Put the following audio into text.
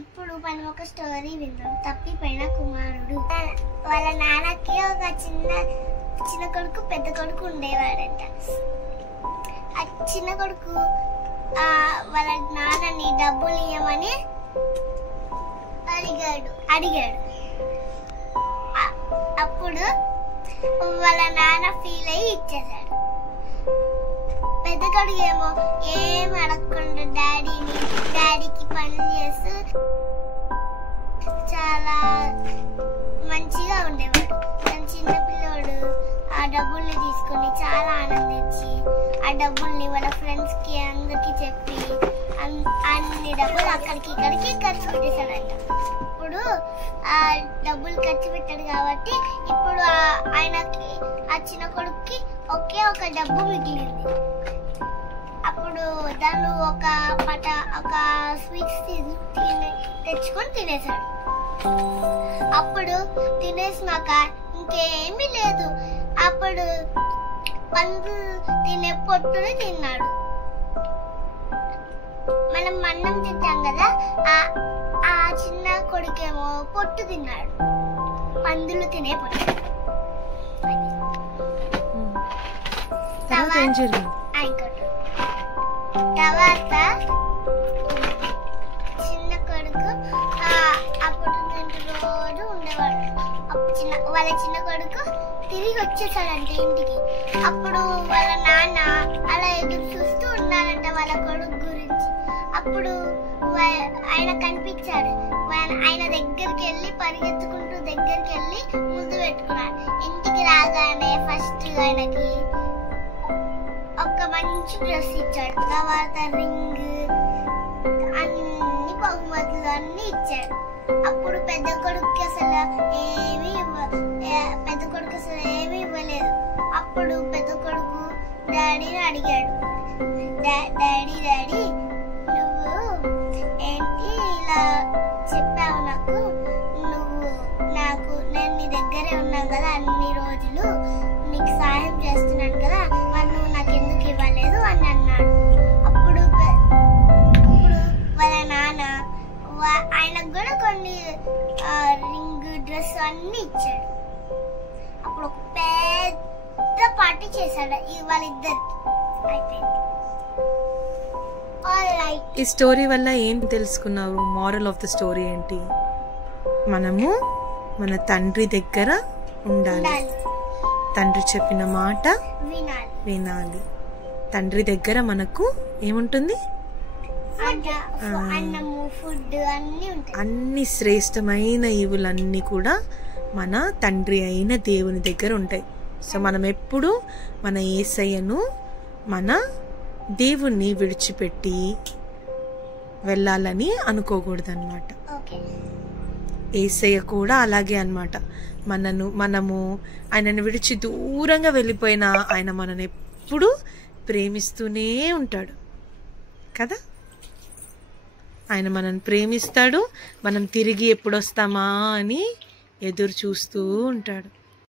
ఇప్పుడు మనం ఒక స్టోరీ విందాం. తప్పిపోయిన కుమారుడు. వాళ్ళ నాన్నకి ఒక చిన్న కొడుకు పెద్ద కొడుకు ఉండేవాడంట. ఆ చిన్న కొడుకు వాళ్ళ నాన్నని డబ్బులు ఇవ్వమని అడిగాడు. అప్పుడు వాళ్ళ నాన్న ఫీల్ అయ్యి ఇచ్చేసాడు. పెద్ద కొడుకు ఏమో ఏం అడగకుండా డాడీకి పనులు చేస్తూ చాలా మంచిగా ఉండేవాడు. చిన్న పిల్లోడు ఆ డబ్బుల్ని తీసుకొని చాలా ఆనందించి ఆ డబ్బుల్ని వాళ్ళ ఫ్రెండ్స్ కి అందరికి చెప్పి అన్ని డబ్బులు అక్కడికి ఇక్కడికి ఖర్చు పెట్టేశాడంట. ఇప్పుడు ఆ డబ్బులు ఖర్చు పెట్టాడు కాబట్టి ఇప్పుడు ఆయనకి ఆ చిన్న కొడుక్కి ఒకే ఒక డబ్బు మిగిలింది. అప్పుడు దాన్ని ఒక స్వీట్స్ తెచ్చుకొని తినేశాడు. అప్పుడు తినేసినాక ఇంకేమీ లేదు. అప్పుడు పండు తినే పొట్టుని తిన్నాడు. మనం అన్నం తింటాం కదా, ఆ చిన్న కొడుకేమో పొట్టు తిన్నాడు. పందులు తినే పొట్టు. తర్వాత చిన్న కొడుకు అప్పుడు రోజు ఉండేవాడు. వాళ్ళ చిన్న కొడుకు తిరిగి వచ్చేసాడంట ఇంటికి. అప్పుడు వాళ్ళ నాన్న అలా ఎదురు చూస్తూ ఉన్నారంట వాళ్ళ కొడుకు గురించి. అప్పుడు ఆయన కనిపించాడు. ఆయన దగ్గరికి వెళ్ళి పరిగెత్తుకుంటూ దగ్గరికి వెళ్ళి ముద్దు పెట్టుకున్నాడు. ఇంటికి రాగానే ఫస్ట్ ఆయనకి ఒక మంచి డ్రెస్ ఇచ్చాడు. తర్వాత రింగ్, అన్ని బహుమతులు అన్ని ఇచ్చాడు. అప్పుడు పెద్ద కొడుకు అసలు ఏమీ ఇవ్వలేదు. అప్పుడు పెద్ద కొడుకు డాడీని అడిగాడు, డాడీ నువ్వు ఏంటి ఇలా చెప్పావు నేను నీ దగ్గరే ఉన్నాను కదా అన్ని రోజులు, నీకు సహాయం చేస్తున్నాను కదా, మరి నువ్వు నాకు ఎందుకు ఇవ్వలేదు అని అన్నాడు. అప్పుడు వాళ్ళ నాన్న ఆయనకు కూడా కొన్ని రింగ్, డ్రెస్ అన్ని ఇచ్చాడు. అప్పుడు ఒక పెద్ద పార్టీ చేశాడు వాళ్ళిద్దరికి. అయిపోయింది. ఈ స్టోరీ వల్ల ఏం తెలుసుకున్నారు? మోరల్ ఆఫ్ ద స్టోరీ ఏంటి? మనము మన తండ్రి దగ్గర ఉండాలి. తండ్రి చెప్పిన మాట వినాలి. తండ్రి దగ్గర మనకు ఏముంటుంది? అన్ని శ్రేష్టమైన ఈవులన్నీ కూడా మన తండ్రి అయిన దేవుని దగ్గర ఉంటాయి. సో మనం ఎప్పుడు మన యేసయ్యను, మన దేవుణ్ణి విడిచిపెట్టి వెళ్ళాలని అనుకోకూడదు అన్నమాట. యేసయ్య కూడా అలాగే అన్నమాట. మనము ఆయనను విడిచి దూరంగా వెళ్ళిపోయినా ఆయన మనని ఎప్పుడు ప్రేమిస్తూనే ఉంటాడు కదా. ఆయన మనల్ని ప్రేమిస్తాడు. మనం తిరిగి ఎప్పుడు వస్తామా అని ఎదురు చూస్తూ ఉంటాడు.